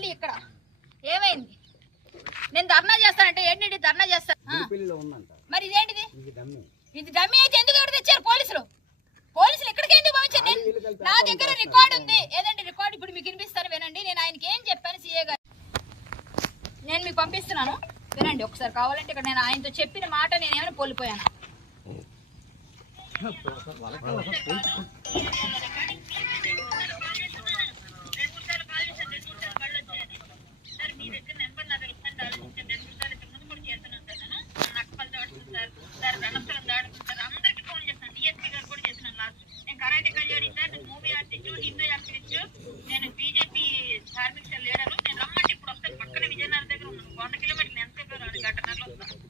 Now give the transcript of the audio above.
మళ్ళీ ఇక్కడ ఏమైంది? నేను ధర్నా చేస్తానంటే ఏంటి ధర్నా చేస్తాను? మరి ఇదేంటిది? ఇది డమ్మీ అయితే ఎందుకు ఎవరు తెచ్చారు? పోలీసులు ఇక్కడికి ఎందుకు పంపించారు? నా దగ్గర రికార్డు ఉంది. ఏదండి రికార్డు? ఇప్పుడు మీకు వినిపిస్తాను, వినండి. నేను ఆయనకి ఏం చెప్పాను సీఏ గారు, నేను మీకు పంపిస్తున్నాను, వినండి ఒకసారి. కావాలంటే ఇక్కడ నేను ఆయనతో చెప్పిన మాట నేనేమైనా కోల్పోయాను. నేను బీజేపీ ధార్మిక లీడరు. నేను రమ్మంటే ఇప్పుడు వస్తాను. పక్కన విజయనగరం దగ్గర ఉన్నాను. 100 కిలోమీటర్లు ఎంత గంటన్నరలో వస్తాను.